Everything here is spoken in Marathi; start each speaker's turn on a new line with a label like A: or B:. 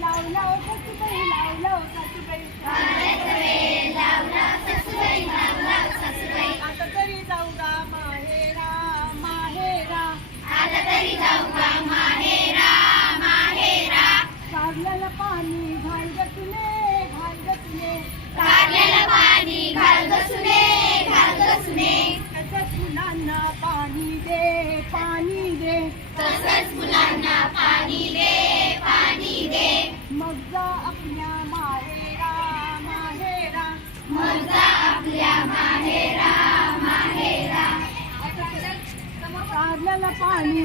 A: 老了，不是被老了 आपल्या माहेरा माहेरा.
B: मुर्जा
A: पाणी